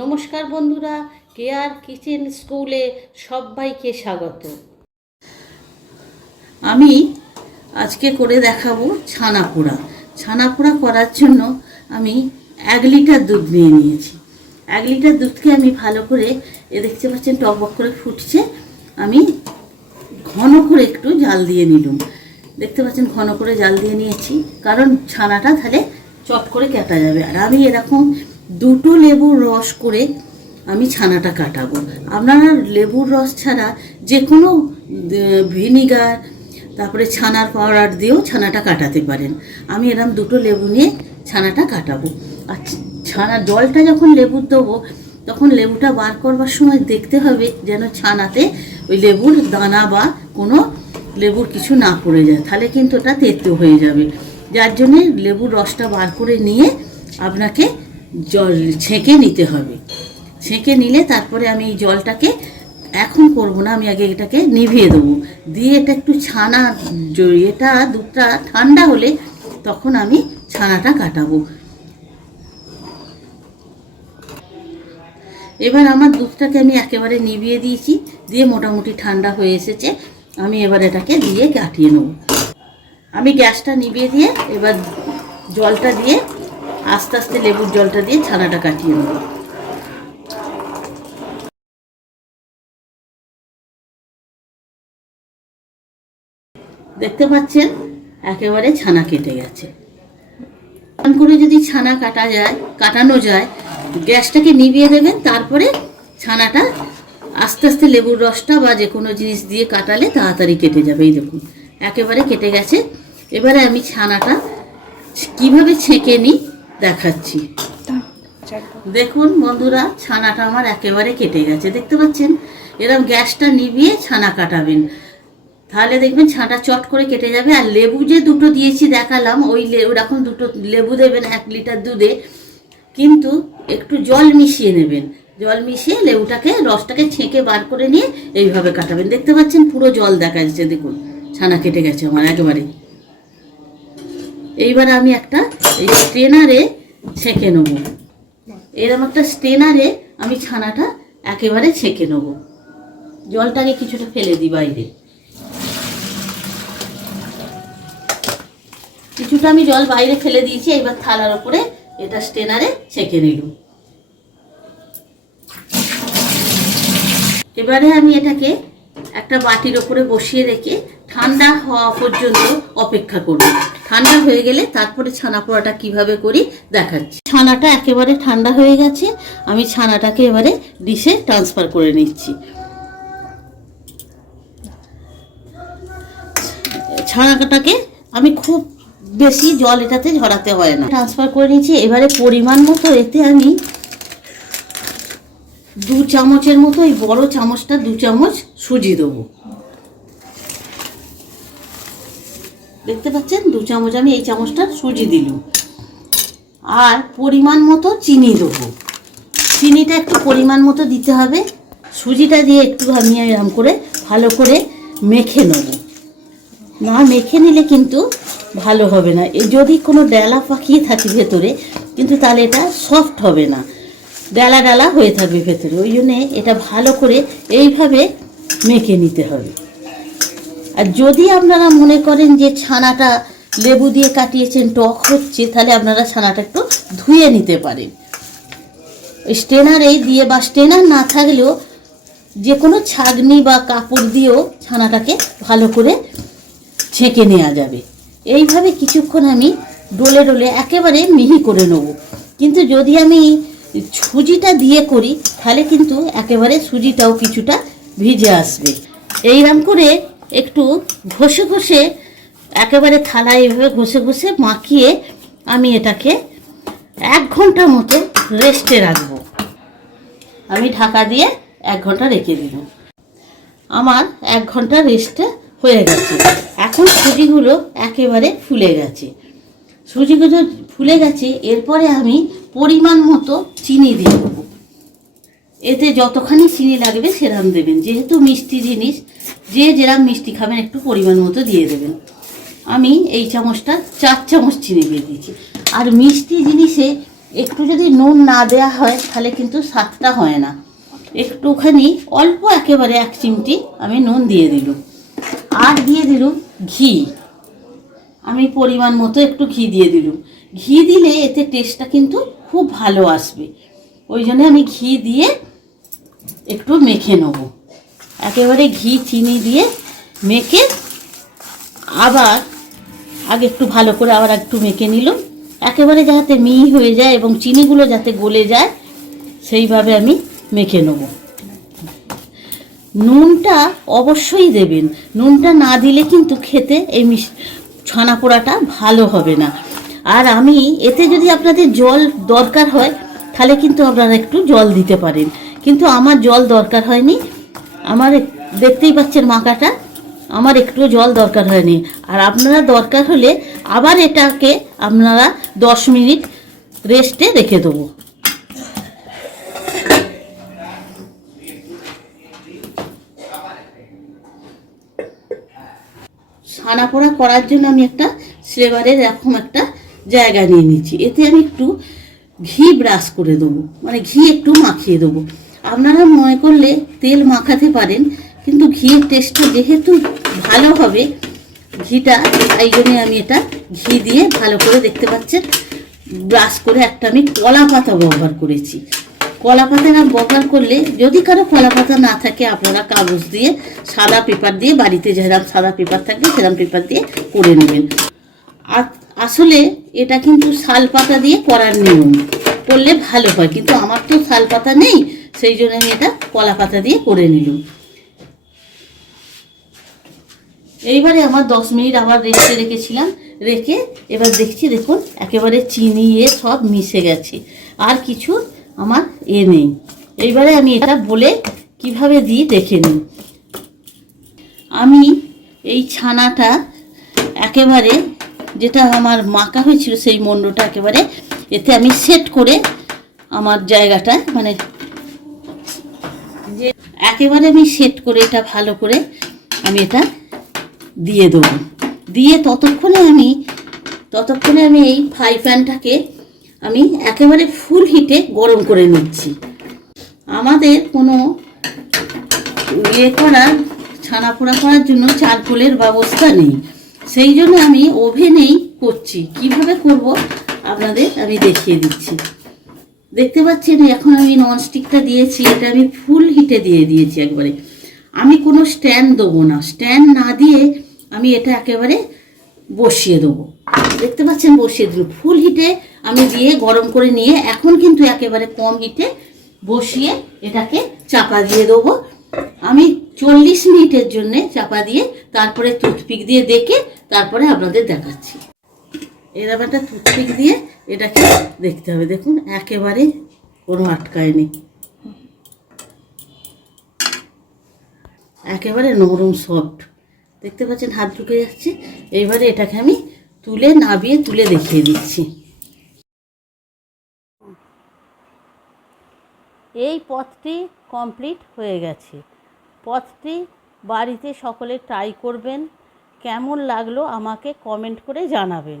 নমস্কার বন্ধুরা, care kitchen স্কুলে সবাইকে স্বাগত। আমি আজকে করে দেখাবো ছানা পোড়া ছানা পোড়া করার জন্য আমি এক লিটার দুধ নিয়ে নিয়েছি। এক লিটার দুধকে আমি ভালো করে, এ দেখতে পাচ্ছেন টকবক করে ফুটছে, আমি ঘন করে একটু জাল দিয়ে নিলুম। দেখতে পাচ্ছেন ঘন করে জাল দিয়ে নিয়েছি, কারণ ছানাটা তাহলে চট করে কেটা যাবে। আর আমি এরকম দুটো লেবুর রস করে আমি ছানাটা কাটাবো। আপনারা লেবুর রস ছাড়া যে কোনো ভিনিগার, তারপরে ছানার পাউডার দিয়েও ছানাটা কাটাতে পারেন। আমি এরকম দুটো লেবু নিয়ে ছানাটা কাটাবো। আর ছানা, জলটা যখন লেবুর দেবো, তখন লেবুটা বার করবার সময় দেখতে হবে যেন ছানাতে ওই লেবুর দানা বা কোনো লেবুর কিছু না পড়ে যায়। তাহলে কিন্তু ওটা তেতো হয়ে যাবে। যার জন্যে লেবুর রসটা বার করে নিয়ে আপনাকে জল ছেঁকে নিতে হবে। ছেঁকে নিলে তারপরে আমি এই জলটাকে এখন করব না, আমি আগে এটাকে নিভিয়ে দেবো। দিয়ে এটা একটু ছানা এটা দুধটা ঠান্ডা হলে তখন আমি ছানাটা কাটাবো। এবার আমার দুধটাকে আমি একেবারে নিভিয়ে দিয়েছি, দিয়ে মোটামুটি ঠান্ডা হয়ে এসেছে, আমি এবার এটাকে দিয়ে কাটিয়ে নেব। আমি গ্যাসটা নিভিয়ে দিয়ে এবার জলটা দিয়ে আস্তে আস্তে লেবুর জলটা দিয়ে ছানাটা কাটিয়ে নেব। দেখতে পাচ্ছেন? একেবারে ছানা কেটে গেছে। করে যদি ছানা কাটা যায়, কাটানো যায়, গ্যাসটাকে নিভিয়ে দেবেন, তারপরে ছানাটা আস্তে আস্তে লেবুর রসটা বা যে কোনো জিনিস দিয়ে কাটালে তাড়াতাড়ি কেটে যাবে। এই দেখুন, একেবারে কেটে গেছে। এবারে আমি ছানাটা কীভাবে ছেঁকে নিই? দেখাচ্ছি। দেখুন বন্ধুরা ছানাটা আমার একেবারে কেটে গেছে দেখতে পাচ্ছেন? এরকম গ্যাসটা নিভিয়ে ছানা কাটাবেন। তাহলে দেখবেন ছানা চট করে কেটে যাবে আর লেবু যে দুটো দিয়েছি দেখালাম ওই ওরকম দুটো লেবু দেবেন এক লিটার দুধে। কিন্তু একটু জল মিশিয়ে নেবেন। জল মিশিয়ে লেবুটাকে রসটাকে ছেঁকে বার করে নিয়ে এইভাবে কাটাবেন। দেখতে পাচ্ছেন পুরো জল দেখা যাচ্ছে দেখুন। ছানা কেটে গেছে আমার একেবারে। এইবার আমি একটা এই স্ট্রেনারে ছেঁকে নেব। এরকম একটা স্ট্রেনারে আমি ছানাটা একেবারে ছেঁকে নেব। জলটাকে কিছুটা ফেলে দিই বাইরে। কিছুটা আমি জল বাইরে ফেলে দিয়েছি এবার থালার ওপরে এটা স্টেনারে ছেঁকে নিলুম এবারে আমি এটাকে একটা বাটির ওপরে বসিয়ে রেখে ঠান্ডা হওয়া পর্যন্ত অপেক্ষা করব। ঠান্ডা হয়ে গেলে তারপরে ছানা পোড়াটা কীভাবে করি দেখাচ্ছি। ছানাটা একেবারে ঠান্ডা হয়ে গেছে, আমি ছানাটাকে এবারে ডিশে ট্রান্সফার করে নিচ্ছি। ছানাটাকে আমি খুব বেশি জল এটাতে ঝরাতে হয় না। ট্রান্সফার করে নিয়েছি এবারে পরিমাণ মতো এতে আমি দু চামচের মতো, এই বড় চামচটা দু চামচ সুজি দেবো। দেখতে পাচ্ছেন? দু চামচ আমি এই চামচটা সুজি দিলাম। আর পরিমাণ মতো চিনি দেবো। চিনিটা একটু পরিমাণ মতো দিতে হবে। সুজিটা দিয়ে একটু আমি এরকম করে ভালো করে মেখে নেব। না মেখে নিলে কিন্তু ভালো হবে না। এই যদি কোনো ডেলা পাকিয়ে থাকে ভেতরে, কিন্তু তাহলে এটা সফট হবে না। ডেলা ডালা হয়ে থাকবে ভেতরে। ওই জন্যে এটা ভালো করে এইভাবে মেখে নিতে হবে। আর যদি আপনারা মনে করেন যে ছানাটা লেবু দিয়ে কাটিয়েছেন, টক হচ্ছে, তাহলে আপনারা ছানাটা একটু ধুয়ে নিতে পারেন। স্টেনারে দিয়ে বা স্টেনার না থাকলেও যে কোনো ছাগনি বা কাপড় দিয়েও ছানাটাকে ভালো করে ছেঁকে নেওয়া যাবে। এইভাবে কিছুক্ষণ আমি ডোলে ডোলে একেবারে মিহি করে নেব। কিন্তু যদি আমি সুজিটা দিয়ে করি, তাহলে কিন্তু একেবারে সুজিটাও কিছুটা ভিজে আসবে। এইরকম করে একটু ঘষে ঘষে, একেবারে থালায় এইভাবে ঘষে ঘষে মাখিয়ে আমি এটাকে এক ঘণ্টা মতো রেস্টে রাখব। আমি ঢাকা দিয়ে এক ঘণ্টা রেখে দিলাম আমার এক ঘণ্টা রেস্টে হয়ে গেছে। এখন সুজিগুলো একেবারে ফুলে গেছে। সুজিগুলো ফুলে গেছে, এরপরে আমি পরিমাণ মতো চিনি দিয়ে দেবো। এতে যতখানি চিনি লাগবে সেরাম দেবেন। যেহেতু মিষ্টি জিনিস যে যেরাম মিষ্টি খাবেন, একটু পরিমাণ মতো দিয়ে দেবেন। আমি এই চামচটা চার চামচ চিনি দিয়ে দিয়েছি। আর মিষ্টি জিনিসে একটু যদি নুন না দেওয়া হয়, তাহলে কিন্তু স্বাদটা হয় না। একটুখানি অল্প একেবারে এক চিমটি আমি নুন দিয়ে দিলুম। আর দিয়ে দিলুম ঘি। আমি পরিমাণ মতো একটু ঘি দিয়ে দিলুম। ঘি দিলে এতে টেস্টটা কিন্তু খুব ভালো আসবে। ওই জন্য আমি ঘি দিয়ে একটু মেখে নেব। একেবারে ঘি, চিনি দিয়ে মেখে আবার আগে একটু ভালো করে আবার একটু মেখে নিলাম। একেবারে যাতে মিহি হয়ে যায় এবং চিনিগুলো যাতে গলে যায়, সেইভাবে আমি মেখে নেব। নুনটা অবশ্যই দেবেন। নুনটা না দিলে কিন্তু খেতে এই মিশ ছানা পোড়াটা ভালো হবে না। আর আমি এতে যদি আপনাদের জল দরকার হয়, তাহলে কিন্তু আপনারা একটু জল দিতে পারেন। কিন্তু আমার জল দরকার হয়নি আমার দেখতেই পাচ্ছেন মাখাটা। আমার একটু জল দরকার হয়নি। আর আপনারা দরকার হলে আবার এটাকে আপনারা দশ মিনিট রেস্টে রেখে দেবো। ছানা পোড়া করার জন্য আমি একটা স্লেভারের এরকম একটা জায়গা নিয়ে নিচ্ছি এতে আমি একটু ঘি ব্রাশ করে দেবো। মানে ঘি একটু মাখিয়ে দেবো। আপনারা মনে করলে তেল মাখাতে পারেন, কিন্তু ঘিয়ের টেস্টটা যেহেতু ভালো হবে, ঘিটা এই জন্যে আমি এটা ঘি দিয়ে ভালো করে দেখতে পাচ্ছেন ব্রাশ করে একটা আমি কলা পাতা ব্যবহার করেছি। কলা পাতা ব্যবহার করলে, যদি কারও কলা পাতা না থাকে, আপনারা কাগজ দিয়ে সাদা পেপার দিয়ে, বাড়িতে যেরকম সাদা পেপার থাকবে সেরকম পেপার দিয়ে করে নেবেন। আর আসলে এটা কিন্তু শাল পাতা দিয়ে করার নিয়ম, করলে ভালো হয়, কিন্তু আমার তো শাল পাতা নেই সেই জন্য আমি এটা কলা পাতা দিয়ে করে নিলাম। এইবারে আমার দশ মিনিট আবার রেখে রেখেছিলাম, রেখে এবার দেখছি দেখুন, একেবারে চিনি এ সব মিশে গেছে, আর কিছু আমার এ নেই। এইবারে আমি এটা বলে কীভাবে দিই দেখে নিই। আমি এই ছানাটা একেবারে যেটা আমার মাখা হয়েছিল সেই মণ্ডটা একেবারে, এতে আমি সেট করে আমার জায়গাটা মানে একেবারে আমি সেট করে এটা ভালো করে আমি এটা দিয়ে দেবো। দিয়ে ততক্ষণে আমি ততক্ষণে আমি এই ফ্রাই প্যানটাকে আমি একেবারে ফুল হিটে গরম করে নিচ্ছি। আমাদের কোনো ইয়ে করার ছানা পোড়া করার জন্য চারকোলের ব্যবস্থা নেই। সেই জন্য আমি ওভেনেই করছি। কীভাবে করব? আপনাদের আমি দেখিয়ে দিচ্ছি। দেখতে পাচ্ছেন, এখন আমি ননস্টিকটা দিয়েছি, এটা আমি ফুল হিটে দিয়ে দিয়েছি একবারে। আমি কোনো স্ট্যান্ড দেবো না। স্ট্যান্ড না দিয়ে আমি এটা একেবারে বসিয়ে দেবো। দেখতে পাচ্ছেন, বসিয়ে দিল ফুল হিটে আমি দিয়ে গরম করে নিয়ে এখন কিন্তু একেবারে কম হিটে বসিয়ে এটাকে চাপা দিয়ে দেবো। আমি চল্লিশ মিনিটের জন্যে চাপা দিয়ে তারপরে টুথপিক দিয়ে দেখে তারপরে আপনাদের দেখাচ্ছি। এরকম একটা টুথপিক দিয়ে এটাকে দেখতে হবে। দেখুন, একেবারে কোনো আটকায়নি। একেবারে নরম, সফট। দেখতে পাচ্ছেন, হাত ঢুকে যাচ্ছে। এইবারে এটাকে আমি তুলে নাবিয়ে তুলে দেখিয়ে দিচ্ছি। এই পথটি কমপ্লিট হয়ে গেছে। পথটি বাড়িতে সকলে ট্রাই করবেন। কেমন লাগল আমাকে কমেন্ট করে জানাবেন।